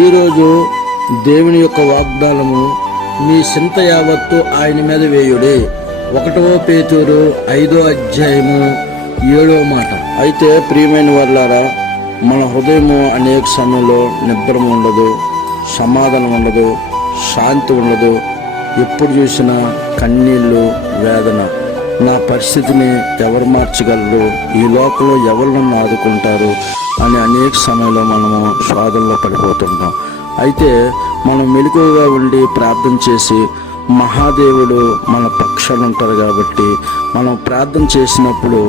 ఈరోజు దేవుని యొక్క వాగ్దానము, మీ చింత యావత్తు ఆయన మీద వేయుడి. 1 పేతురు 5:7 మాట. అయితే ప్రియమైన వారులారా, మన హృదయము అనేక సమయంలో నిద్ర ఉండదు, సమాధానం ఉండదు, శాంతి ఉండదు. ఎప్పుడు చూసినా కన్నీళ్ళు, వేదన. నా పరిస్థితిని ఎవరు మార్చగలరు, ఈ లోకంలో ఎవరు నన్ను ఆదుకుంటారు అని అనేక సమయంలో మనము శోధనలో పడిపోతుంటాం. అయితే మనం మెలకువగా ఉండి ప్రార్థన చేసి, మహాదేవుడు మన పక్షాన ఉంటారు కాబట్టి మనం ప్రార్థన చేసినప్పుడు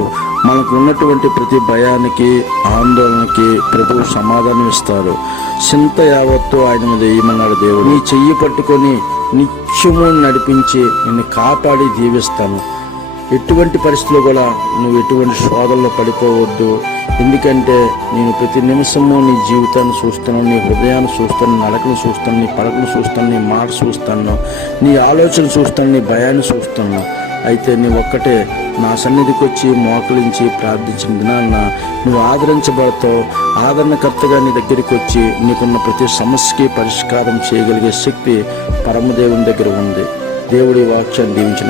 మనకు ఉన్నటువంటి ప్రతి భయానికి, ఆందోళనకి ప్రభువు సమాధానం ఇస్తారు. చింత యావత్తు ఆయన మీద వేయమన్నాడు దేవుడు. నీ చెయ్యి పట్టుకొని నిత్యము నడిపించి నిన్ను కాపాడి దీవిస్తాను. ఎటువంటి పరిస్థితులు కూడా నువ్వు ఎటువంటి శోధనలో పడిపోవద్దు. ఎందుకంటే నేను ప్రతి నిమిషము నీ జీవితాన్ని చూస్తాను, నీ హృదయాన్ని చూస్తాను, నడకను చూస్తాను, నీ పలకను చూస్తాను, నీ మాట చూస్తాను, నీ ఆలోచన చూస్తాను, నీ భయాన్ని చూస్తాను. అయితే నీ ఒక్కటే నా సన్నిధికి వచ్చి మోకరించి ప్రార్థించిన దినాన్న నువ్వు ఆదరించబడతావు. ఆదరణకర్తగా నీ దగ్గరికి వచ్చి నీకున్న ప్రతి సమస్యకి పరిష్కారం చేయగలిగే శక్తి పరమదేవుని దగ్గర ఉంది. దేవుడి వాక్యాన్ని దీవించిన